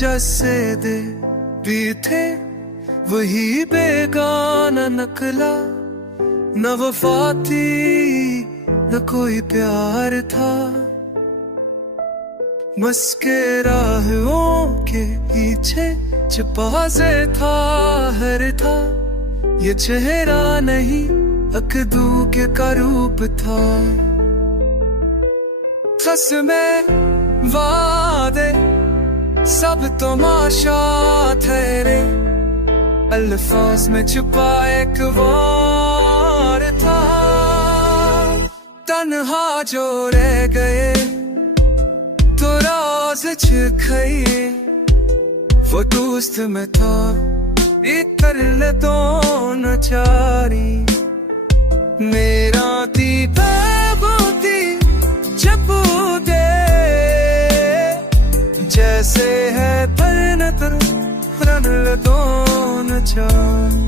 जैसे दे भी थे वही बेगाना नकला, न वफा थी न कोई प्यार था। मस्के राहों के पीछे छिपा से था हर था, ये चेहरा नहीं अकदू के का रूप था। कसमें वादे सब तमाशा ठहरे, अल्फाज में छुपा एक वार था। तन्हा जो रह गए तो राज छिखाए, वो दोस्त में था इतर तो नचारी। मेरा दीदा बोती चपू दे, जैसे है तन तर रन तो नचार।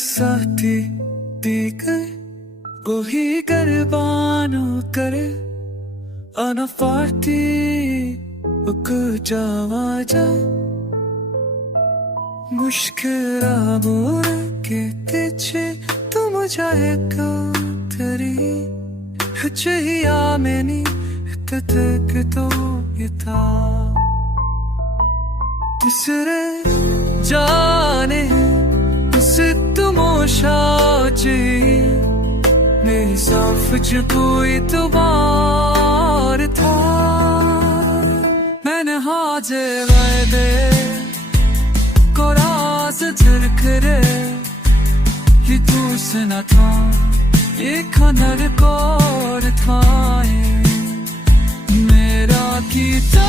साथी दीकर कोई कुर्बानो करे, आना पार्टी उक जावा जा। मुश्किल आमोर के पीछे तुम जाए कतरी, चाहिया मैंने तक तो ये था। तीसरे जाने तुमोशाची मेरी साफ जो कोई तुम्हार था। मैंने हाजे वादे को राज झरखरे, ये तू सुना था ये खनर कोर था। मेरा कीता